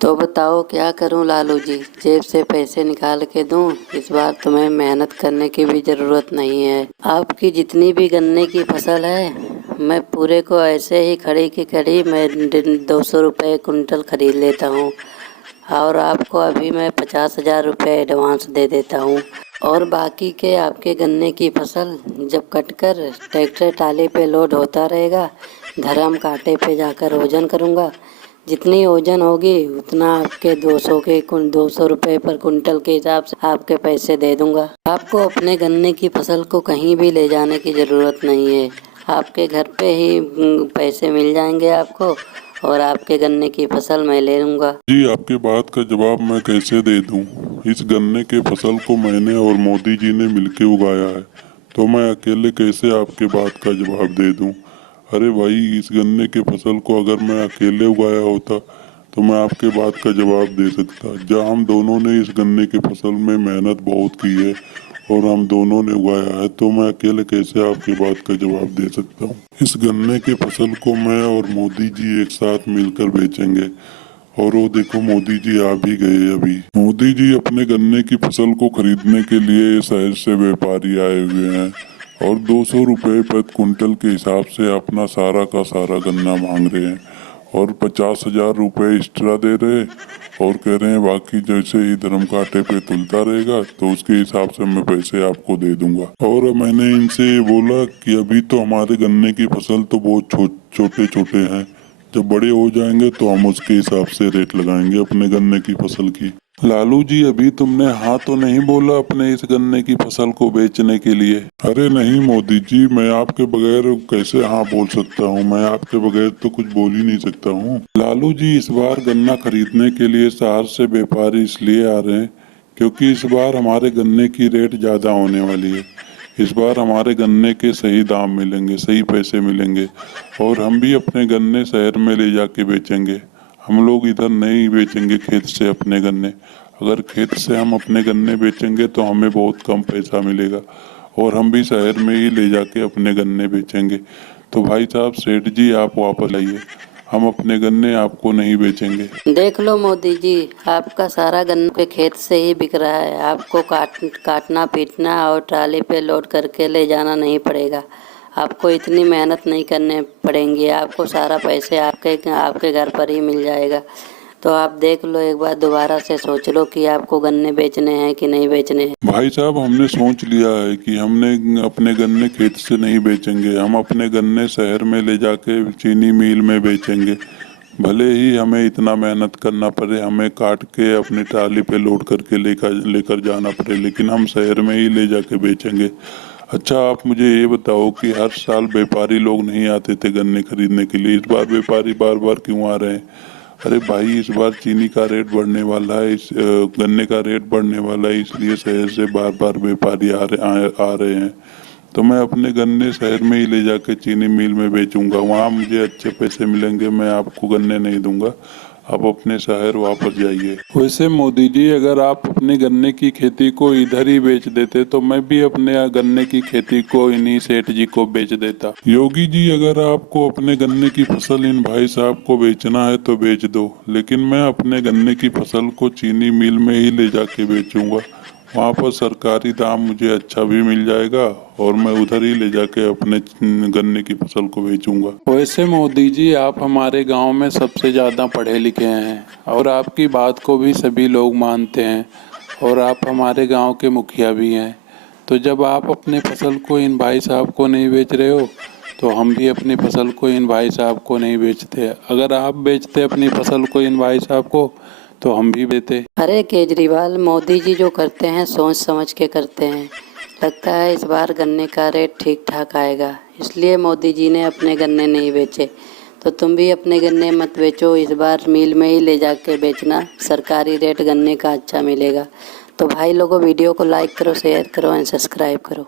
तो बताओ क्या करूं लालू जी, जेब से पैसे निकाल के दूं? इस बार तुम्हें मेहनत करने की भी ज़रूरत नहीं है। आपकी जितनी भी गन्ने की फसल है, मैं पूरे को ऐसे ही खड़ी की खड़ी मैं 200 रुपये कुंटल खरीद लेता हूं, और आपको अभी मैं 50,000 रुपये एडवांस दे देता हूं। और बाकी के आपके गन्ने की फसल जब कटकर ट्रैक्टर टाली पे लोड होता रहेगा, धर्म कांटे पे जाकर वजन करूँगा। जितनी ओजन होगी उतना आपके 200 रुपये पर कुंटल के हिसाब से आपके पैसे दे दूंगा। आपको अपने गन्ने की फसल को कहीं भी ले जाने की ज़रूरत नहीं है, आपके घर पे ही पैसे मिल जाएंगे आपको, और आपके गन्ने की फसल मैं ले लूँगा। जी, आपके बात का जवाब मैं कैसे दे दूं? इस गन्ने के फसल को मैंने और मोदी जी ने मिलके उगाया है, तो मैं अकेले कैसे आपके बात का जवाब दे दूं? अरे भाई, इस गन्ने के फसल को अगर मैं अकेले उगाया होता तो मैं आपके बात का जवाब दे सकता। जब हम दोनों ने इस गन्ने के फसल में मेहनत बहुत की है और हम दोनों ने उगाया है, तो मैं अकेले कैसे आपकी बात का जवाब दे सकता हूँ? इस गन्ने के फसल को मैं और मोदी जी एक साथ मिलकर बेचेंगे। और वो देखो, मोदी जी आ भी गए अभी। मोदी जी अपने गन्ने की फसल को खरीदने के लिए शहर से व्यापारी आए हुए हैं और 200 रुपये प्रति कुंटल के हिसाब से अपना सारा का सारा गन्ना मांग रहे हैं और 50,000 रुपये एक्स्ट्रा दे रहे और कह रहे हैं बाकी जैसे ही धर्म कांटे पे तुलता रहेगा तो उसके हिसाब से मैं पैसे आपको दे दूंगा। और मैंने इनसे बोला कि अभी तो हमारे गन्ने की फसल तो बहुत छोटे छोटे हैं, जब बड़े हो जाएंगे तो हम उसके हिसाब से रेट लगाएंगे अपने गन्ने की फसल की। लालू जी, अभी तुमने हाँ तो नहीं बोला अपने इस गन्ने की फसल को बेचने के लिए? अरे नहीं मोदी जी, मैं आपके बगैर कैसे हाँ बोल सकता हूँ? मैं आपके बगैर तो कुछ बोल ही नहीं सकता हूँ। लालू जी, इस बार गन्ना खरीदने के लिए शहर से व्यापारी इसलिए आ रहे हैं क्योंकि इस बार हमारे गन्ने की रेट ज्यादा होने वाली है। इस बार हमारे गन्ने के सही दाम मिलेंगे, सही पैसे मिलेंगे, और हम भी अपने गन्ने शहर में ले जाके बेचेंगे। हम लोग इधर नहीं बेचेंगे खेत से अपने गन्ने। अगर खेत से हम अपने गन्ने बेचेंगे तो हमें बहुत कम पैसा मिलेगा और हम भी शहर में ही ले जाके अपने गन्ने बेचेंगे। तो भाई साहब, सेठ जी, आप वापस आइए, हम अपने गन्ने आपको नहीं बेचेंगे। देख लो मोदी जी, आपका सारा गन्ना के खेत से ही बिक रहा है। आपको काटना पीटना और ट्राली पे लोड करके ले जाना नहीं पड़ेगा। आपको इतनी मेहनत नहीं करने पड़ेंगी, आपको सारा पैसे आपके घर पर ही मिल जाएगा। तो आप देख लो, एक बार दोबारा से सोच लो कि आपको गन्ने बेचने हैं कि नहीं बेचने हैं। भाई साहब, हमने सोच लिया है कि हमने अपने गन्ने खेत से नहीं बेचेंगे, हम अपने गन्ने शहर में ले जाके चीनी मिल में बेचेंगे। भले ही हमें इतना मेहनत करना पड़े, हमें काट के अपनी ट्राली पे लोड करके लेकर जाना पड़े, लेकिन हम शहर में ही ले जाके बेचेंगे। अच्छा, आप मुझे ये बताओ कि हर साल व्यापारी लोग नहीं आते थे गन्ने खरीदने के लिए, इस बार व्यापारी बार बार क्यों आ रहे हैं? अरे भाई, इस बार चीनी का रेट बढ़ने वाला है, इस गन्ने का रेट बढ़ने वाला है, इसलिए शहर से बार बार व्यापारी आ रहे हैं। तो मैं अपने गन्ने शहर में ही ले जाके चीनी मिल में बेचूंगा, वहाँ मुझे अच्छे पैसे मिलेंगे। मैं आपको गन्ने नहीं दूंगा, आप अपने शहर वापस जाइए। वैसे मोदी जी, अगर आप अपने गन्ने की खेती को इधर ही बेच देते तो मैं भी अपने गन्ने की खेती को इन्हीं सेठ जी को बेच देता। योगी जी, अगर आपको अपने गन्ने की फसल इन भाई साहब को बेचना है तो बेच दो, लेकिन मैं अपने गन्ने की फसल को चीनी मिल में ही ले जाके बेचूंगा। वहाँ पर सरकारी दाम मुझे अच्छा भी मिल जाएगा और मैं उधर ही ले जाके अपने गन्ने की फसल को बेचूंगा। वैसे मोदी जी, आप हमारे गांव में सबसे ज़्यादा पढ़े लिखे हैं और आपकी बात को भी सभी लोग मानते हैं, और आप हमारे गांव के मुखिया भी हैं। तो जब आप अपने फसल को इन भाई साहब को नहीं बेच रहे हो तो हम भी अपनी फसल को इन भाई साहब को नहीं बेचते। अगर आप बेचते अपनी फसल को इन भाई साहब को तो हम भी बेचते। अरे केजरीवाल, मोदी जी जो करते हैं सोच समझ के करते हैं। लगता है इस बार गन्ने का रेट ठीक ठाक आएगा, इसलिए मोदी जी ने अपने गन्ने नहीं बेचे। तो तुम भी अपने गन्ने मत बेचो, इस बार मिल में ही ले जाके बेचना, सरकारी रेट गन्ने का अच्छा मिलेगा। तो भाई लोगों, वीडियो को लाइक करो, शेयर करो एंड सब्सक्राइब करो।